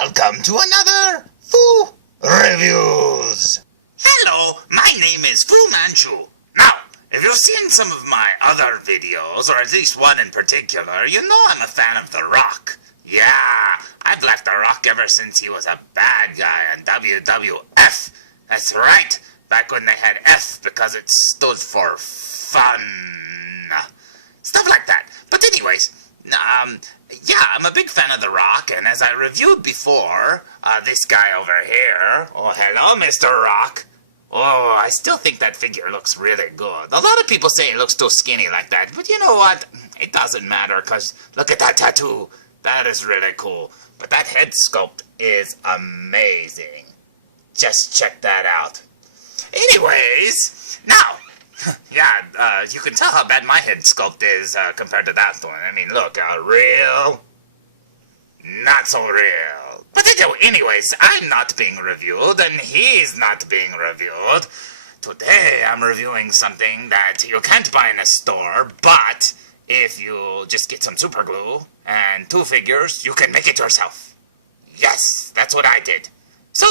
Welcome to another Fu Reviews. Hello, my name is Fu Manchu. Now, if you've seen some of my other videos, or at least one in particular, you know I'm a fan of The Rock. Yeah, I've liked The Rock ever since he was a bad guy on WWF. That's right, back when they had F because it stood for fun. Stuff like that. But anyways, yeah, I'm a big fan of The Rock, and as I reviewed before, this guy over here, oh, hello, Mr. Rock. Oh, I still think that figure looks really good. A lot of people say it looks too skinny like that, but you know what? It doesn't matter, because look at that tattoo. That is really cool. But that head sculpt is amazing. Just check that out. Anyways, now, yeah, you can tell how bad my head sculpt is compared to that one. I mean, look, real, not so real. But anyways, I'm not being reviewed, and he's not being reviewed. Today, I'm reviewing something that you can't buy in a store, but if you just get some super glue and 2 figures, you can make it yourself. Yes, that's what I did. So,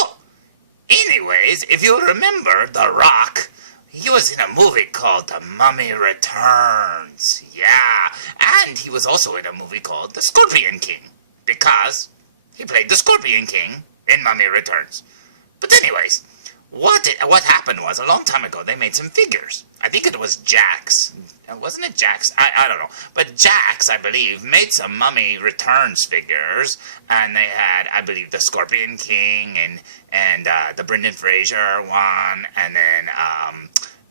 anyways, if you remember The Rock, he was in a movie called The Mummy Returns. Yeah, and he was also in a movie called The Scorpion King, because he played the Scorpion King in Mummy Returns. But anyways, what happened was, a long time ago, they made some figures. I think it was Jax. Wasn't it Jax? I don't know. But Jax, I believe, made some Mummy Returns figures, and they had, I believe, the Scorpion King and the Brendan Fraser one, and then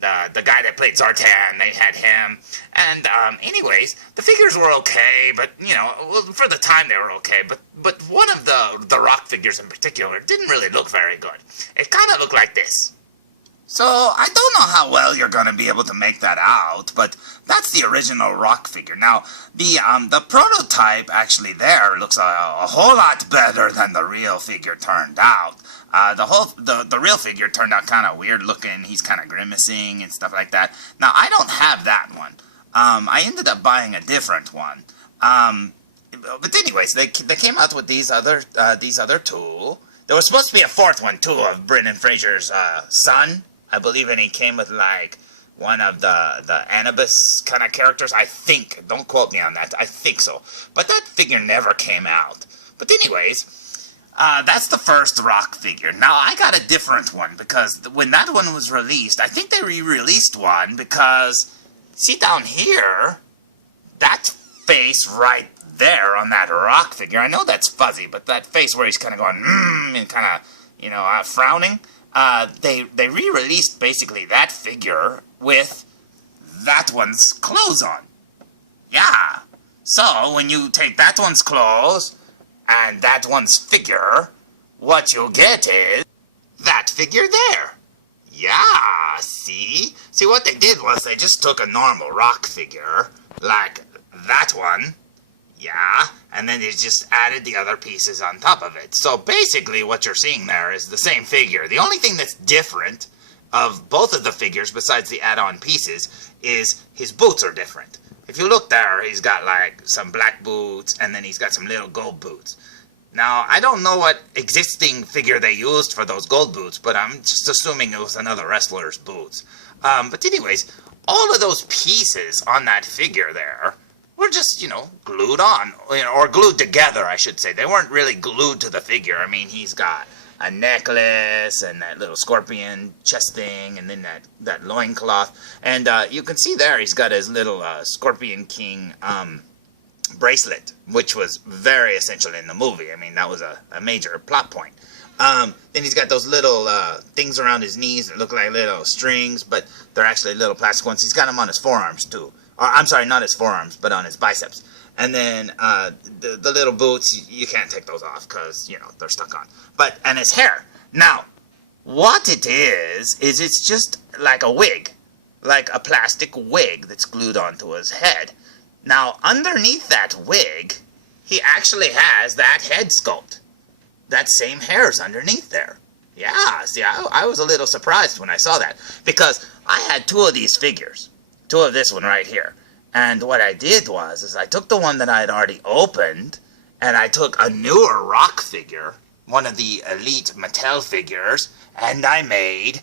the guy that played Zartan, they had him. And anyways, the figures were okay, but you know, for the time they were okay. But one of the Rock figures in particular didn't really look very good. It kind of looked like this. So, I don't know how well you're going to be able to make that out, but that's the original Rock figure. Now, the prototype actually there looks a whole lot better than the real figure turned out. The real figure turned out kind of weird looking. He's kind of grimacing and stuff like that. Now, I don't have that one. I ended up buying a different one. But anyways, they came out with these other 2. There was supposed to be a 4th one, too, of Brendan Fraser's son, I believe, and he came with, like, one of the Anubis kind of characters, I think. Don't quote me on that. I think so. But that figure never came out. But anyways, that's the first Rock figure. Now, I got a different one, because when that one was released, I think they re-released one, because, see down here, that face right there on that Rock figure, I know that's fuzzy, but that face where he's kind of going, and kind of, you know, frowning, they re-released basically that figure with that one's clothes on. Yeah. So, when you take that one's clothes and that one's figure, what you'll get is that figure there. Yeah, see? See, what they did was they just took a normal Rock figure, like that one, yeah, and then they just added the other pieces on top of it. So basically what you're seeing there is the same figure. The only thing that's different of both of the figures, besides the add-on pieces, is his boots are different. If you look there, he's got like some black boots, and then he's got some little gold boots. Now, I don't know what existing figure they used for those gold boots, but I'm just assuming it was another wrestler's boots. But anyways, all of those pieces on that figure there were just, you know, glued on, or glued together, I should say. They weren't really glued to the figure. I mean, he's got a necklace, and that little scorpion chest thing, and then that loincloth. And you can see there, he's got his little Scorpion King bracelet, which was very essential in the movie. I mean, that was a major plot point. Then he's got those little things around his knees that look like little strings, but they're actually little plastic ones. He's got them on his forearms, too. Or, I'm sorry, not his forearms, but on his biceps. And then the little boots, you can't take those off because, you know, they're stuck on. And his hair. Now, what it is it's just like a wig. Like a plastic wig that's glued onto his head. Now, underneath that wig, he actually has that head sculpt. That same hair's underneath there. Yeah, see, I was a little surprised when I saw that. Because I had 2 of these figures. 2 of this one right here. And what I did was I took the one that I had already opened, and I took a newer Rock figure, one of the elite Mattel figures, and I made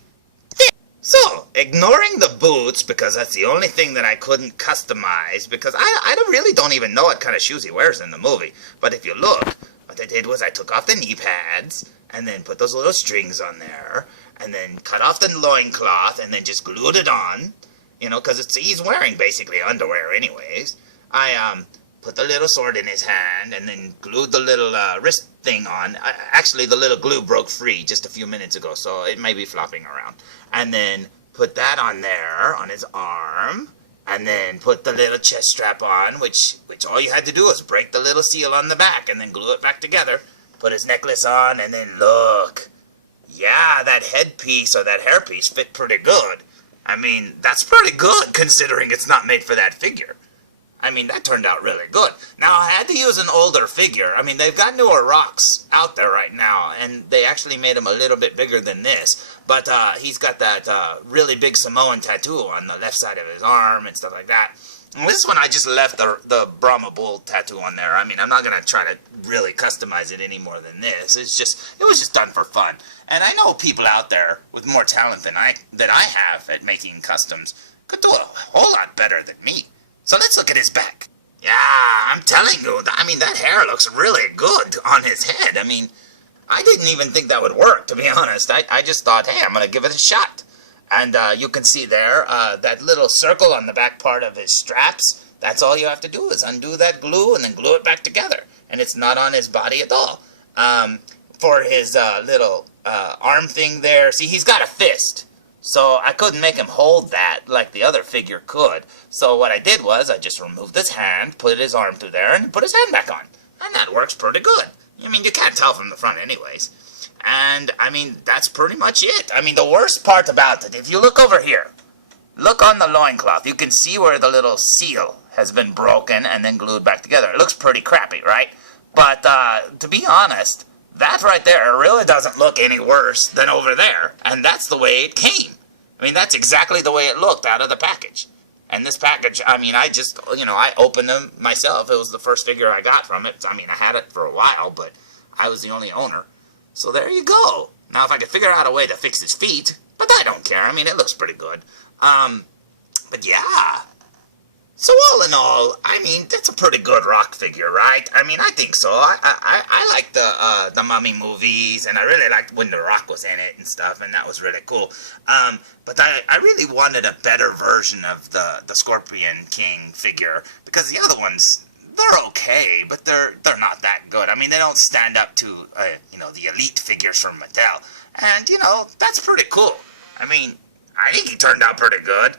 this. So, ignoring the boots, because that's the only thing that I couldn't customize, because I really don't even know what kind of shoes he wears in the movie. But if you look, what I did was I took off the knee pads, and then put those little strings on there, and then cut off the loincloth, and then just glued it on, you know, because he's wearing basically underwear anyways. I put the little sword in his hand, and then glued the little wrist thing on. Actually, the little glue broke free just a few minutes ago, so it may be flopping around. And then put that on there, on his arm, and then put the little chest strap on, which all you had to do was break the little seal on the back, and then glue it back together. Put his necklace on, and then look. Yeah, that headpiece or that hairpiece fit pretty good. I mean, that's pretty good considering it's not made for that figure. I mean, that turned out really good. Now, I had to use an older figure. I mean, they've got newer rocks out there right now, and they actually made him a little bit bigger than this. But he's got that really big Samoan tattoo on the left side of his arm and stuff like that. And this one, I just left the Brahma Bull tattoo on there. I mean, I'm not going to try to really customize it any more than this. It was just done for fun. And I know people out there with more talent than I have at making customs could do a whole lot better than me. So let's look at his back. Yeah, I'm telling you, I mean, that hair looks really good on his head. I mean, I didn't even think that would work, to be honest. I just thought, hey, I'm going to give it a shot. And you can see there, that little circle on the back part of his straps, that's all you have to do is undo that glue and then glue it back together. And it's not on his body at all. For his little arm thing there, see, he's got a fist. So I couldn't make him hold that like the other figure could. So what I did was I just removed his hand, put his arm through there, and put his hand back on. And that works pretty good. I mean, you can't tell from the front anyways. And, I mean, that's pretty much it. I mean, the worst part about it, if you look over here, look on the loincloth, you can see where the little seal has been broken and then glued back together. It looks pretty crappy, right? But, to be honest, that right there really doesn't look any worse than over there. And that's the way it came. I mean, that's exactly the way it looked out of the package. And this package, I mean, I just, you know, I opened them myself. It was the first figure I got from it. I mean, I had it for a while, but I was the only owner. So there you go. Now, if I could figure out a way to fix his feet, but I don't care. I mean, it looks pretty good. But yeah. So all in all, I mean, that's a pretty good rock figure, right? I mean, I think so. I like the Mummy movies, and I really liked when The Rock was in it and stuff, and that was really cool. But I really wanted a better version of the Scorpion King figure, because the other ones, they're okay, but they're not that good. I mean, they don't stand up to, you know, the elite figures from Mattel. And, you know, that's pretty cool. I mean, I think he turned out pretty good.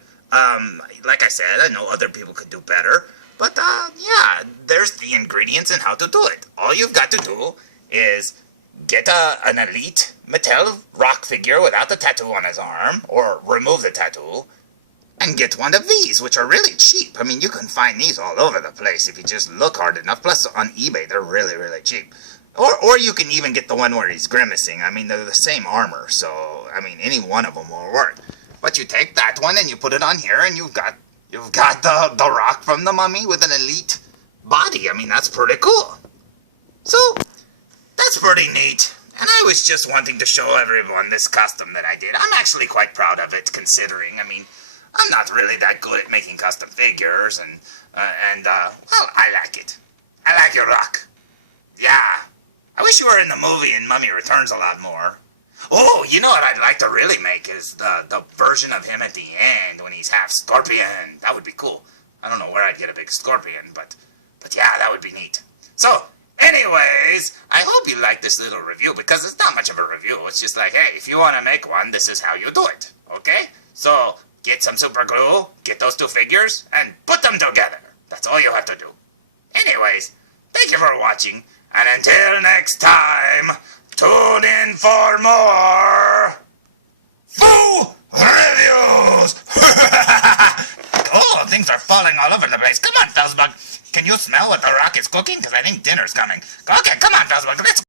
Like I said, I know other people could do better. But, yeah, there's the ingredients and how to do it. All you've got to do is get an elite Mattel rock figure without the tattoo on his arm, or remove the tattoo, and get one of these, which are really cheap. I mean, you can find these all over the place if you just look hard enough. Plus, on eBay, they're really, really cheap. Or you can even get the one where he's grimacing. I mean, they're the same armor, so, I mean, any one of them will work. But you take that one and you put it on here, and you've got the rock from the Mummy with an elite body. I mean, that's pretty cool. So, that's pretty neat. And I was just wanting to show everyone this custom that I did. I'm actually quite proud of it, considering, I mean, I'm not really that good at making custom figures, and well, I like it. I like your rock. Yeah. I wish you were in the movie and Mummy Returns a lot more. Oh, you know what I'd like to really make is the version of him at the end when he's half scorpion. That would be cool. I don't know where I'd get a big scorpion, but yeah, that would be neat. So, anyways, I hope you like this little review, because it's not much of a review. It's just like, hey, if you want to make one, this is how you do it, okay? So, get some super glue, get those two figures, and put them together. That's all you have to do. Anyways, thank you for watching, and until next time, tune in for more Foo Reviews! Oh, things are falling all over the place. Come on, felzbug. Can you smell what the rock is cooking? Because I think dinner's coming. Okay, come on, felzbug. Let's